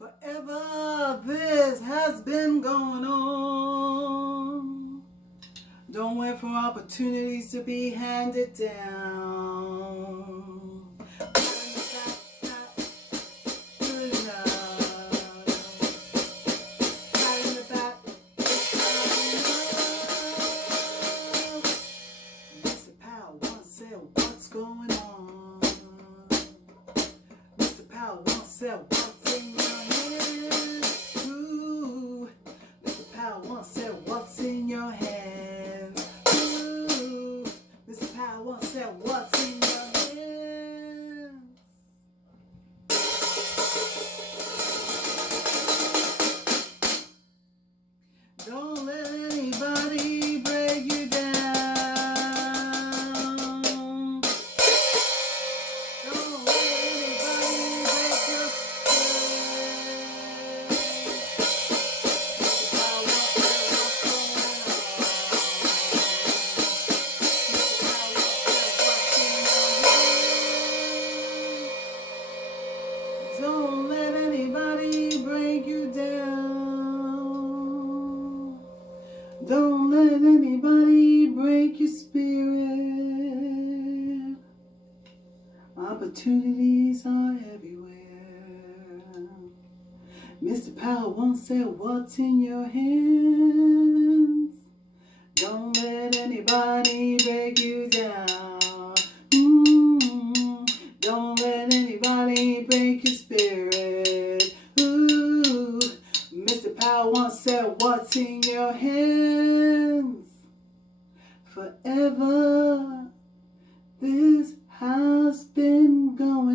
Forever this has been going on. Don't wait for opportunities to be handed down. Mr. Powell once said, what's going on? Mr. Powell once said, what's in your hands? Ooh. Mr. Powell once said, what's in your hands? Ooh. Mr. Powell once said, what's in your hands? Don't let anybody break you down. Don't let anybody break your Don't let anybody break you down. Don't let anybody break your spirit. Opportunities are everywhere. Mr. Powell once said, what's in your hands? Don't let anybody break you down. Don't let anybody break your spirit. Ooh. Mr. Powell once said, what's in your hands? Forever this has been going